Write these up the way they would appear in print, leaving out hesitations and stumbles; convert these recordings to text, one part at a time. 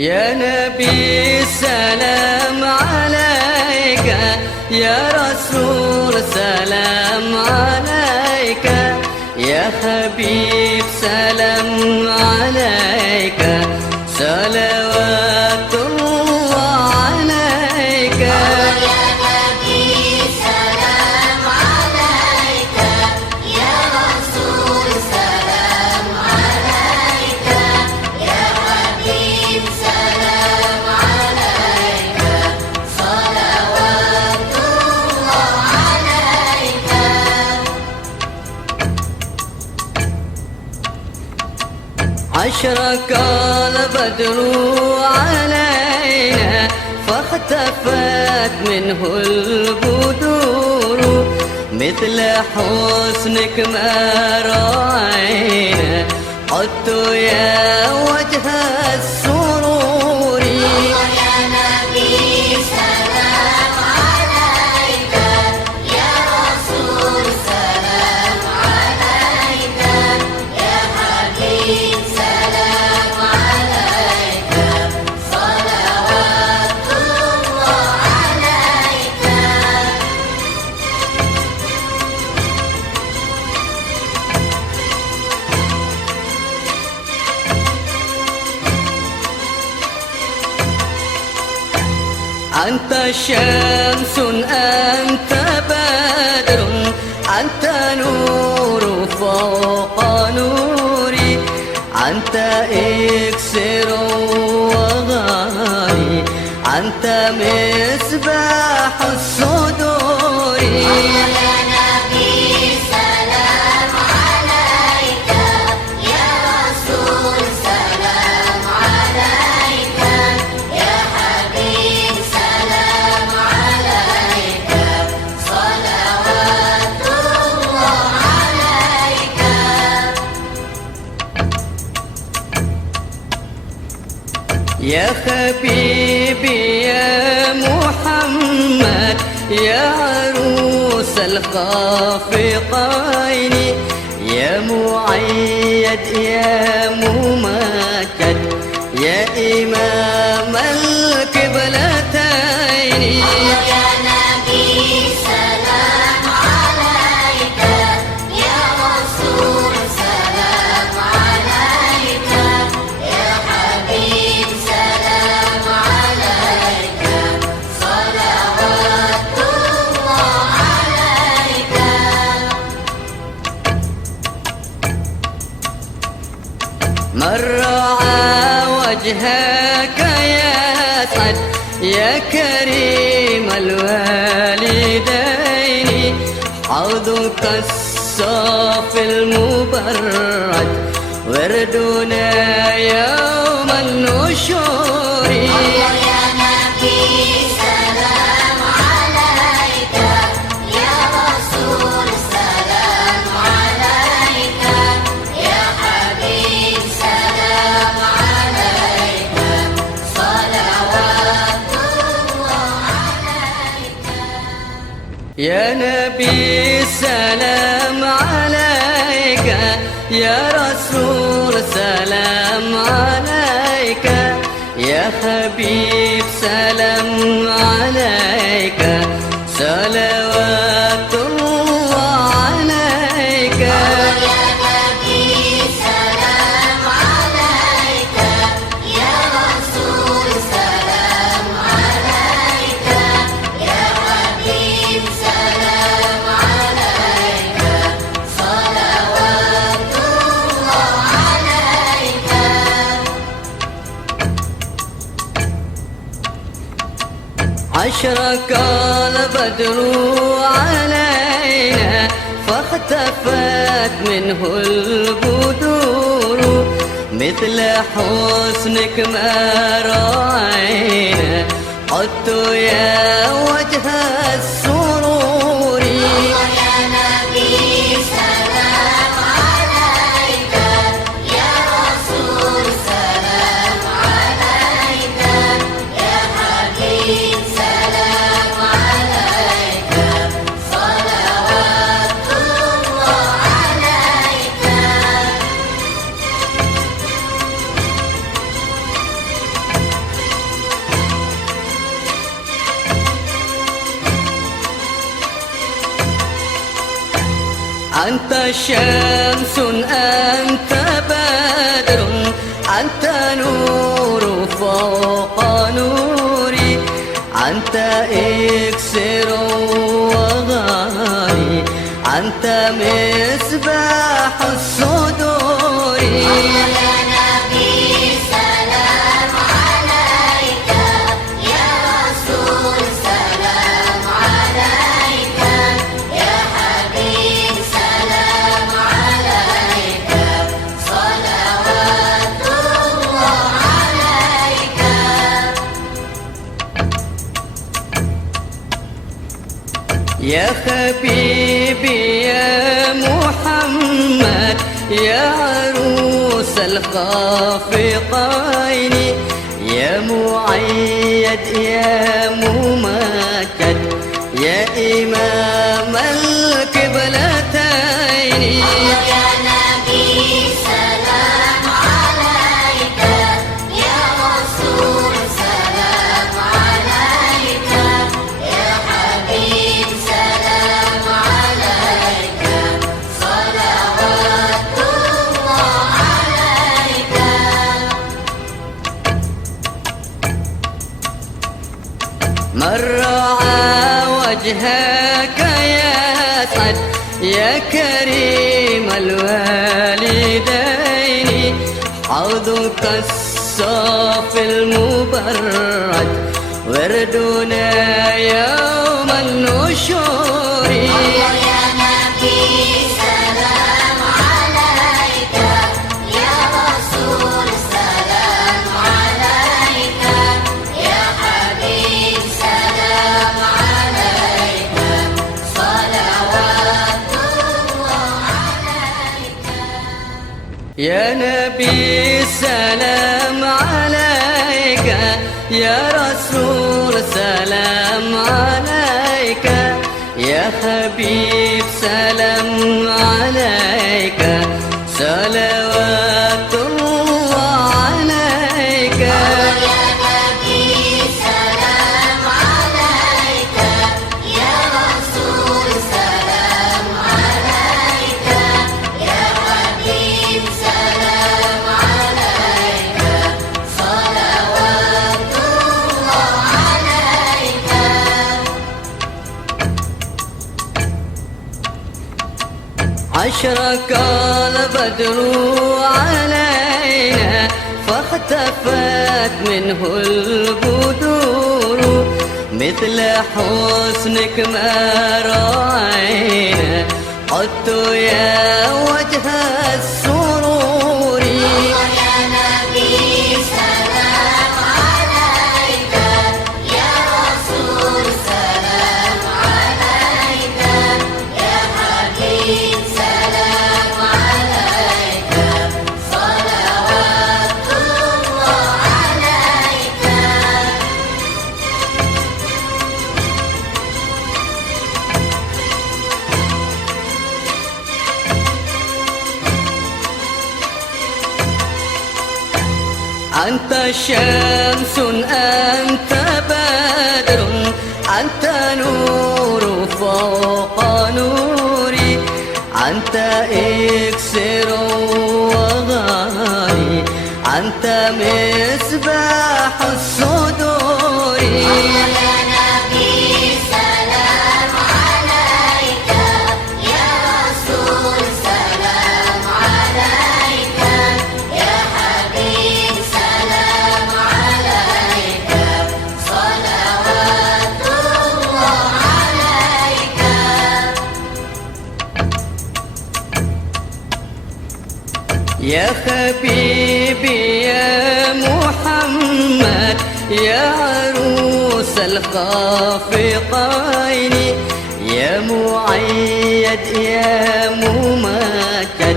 يا نبي سلام عليك، يا رسول سلام عليك، يا حبيب سلام عليك، صلوات الله عليك. يا نبي سلام عليك، يا رسول سلام عليك، يا حبيب سلام عليك، صلوات الله عليك. أشرق البدر علينا فاختفت منه البدور، مثل حسنك ما رأينا قط يا وجه السرور. يا نبي سلام عليك، يا رسول سلام عليك، يا حبيب سلام عليك، صلوات الله عليك. أنت شمس أنت بدر، أنت نور فوق نوري، أنت إكسر وغالي، أنت مصباح الصدور. يا نبي سلام عليك، يا رسول سلام عليك، يا حبيب سلام عليك، صلوات الله عليك. يا حبيبي يا محمد، يا عروس الخافقين، يا مؤيد يا ممكن، يا إمام القبلتين. يا نبي سلام عليك، يا رسول سلام عليك، يا حبيب سلام عليك، صلوات الله عليك. من رعى وجهك يسعد، يا كريم الوالدين، حوضك الصافي المبرد، وردنا يوم النشور. يا نبي سلام عليك، يا رسول سلام عليك، يا حبيب سلام عليك، صلوات الله عليك. يا نبي سلام عليك، يا رسول سلام عليك، يا حبيب سلام عليك، صلوات الله عليك. يا نبي سلام عليك، يا رسول سلام عليك، يا حبيب سلام عليك، صلوات الله عليك. أشرق البدر علينا فاختفت منه البدور، مثل حسنك ما رأينا قط يا وجه السرور. يا نبي سلام عليك، يا رسول سلام عليك، يا حبيب سلام عليك، صلوات الله عليك. أنت شمس أنت بدر أنت نور فوق نوري أنت إكسر وغالي أنت مصباح الصدور يا نبي سلام عليك يا رسول سلام عليك يا حبيب سلام عليك صلوات الله عليك يا حبيبي يا محمد يا عروس الخافقين يا مؤيد يا ممكن يا إمام القبلتين يا نبي سلام عليك يا رسول سلام عليك يا حبيب سلام عليك صلوات الله عليك من رعى وجهك يسعد يا كريم الوالدين حوضك الصافي المبرد وردنا يوم النشور يا نبي سلام عليك يا رسول سلام عليك يا حبيب سلام عليك صلوات الله عليك يا نبي سلام عليك يا رسول سلام عليك يا حبيب سلام عليك صلوات الله عليك يا نبي سلام عليك يا رسول سلام عليك يا حبيب سلام عليك صلوات الله عليك أشرق البدر علينا فاختفت منه البدور مثل حسنك ما رأينا قدت يا وجه السرور يا نبي سلام عليك يا رسول سلام عليك يا حبيب سلام عليك صلوات الله عليك أنت شمس أنت بدر أنت نور فوق نوري أنت إكسر وغالي أنت مصباح الصدور يا نبي سلام عليك يا رسول سلام عليك يا حبيب سلام عليك صلوات الله عليك يا حبيبي يا محمد يا عروس الخافقين يا مؤيد يا ممكن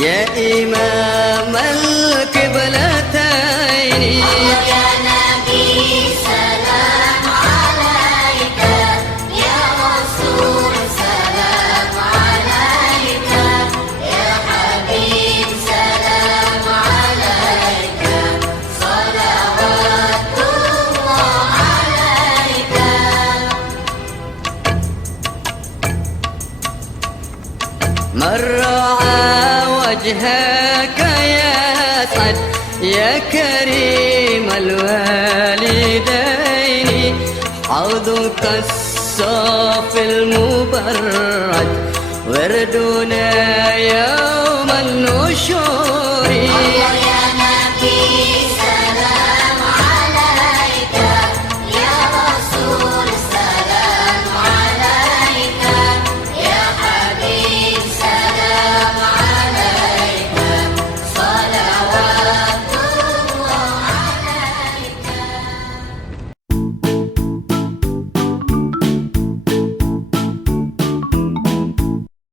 يا إمام القبلتين يا نبي سلام عليك يا رسول سلام عليك يا حبيب سلام عليك صلوات الله عليك من رعى وجهك يسعد يا كريم الوالدين حوضك الصافي المبرد وردنا يا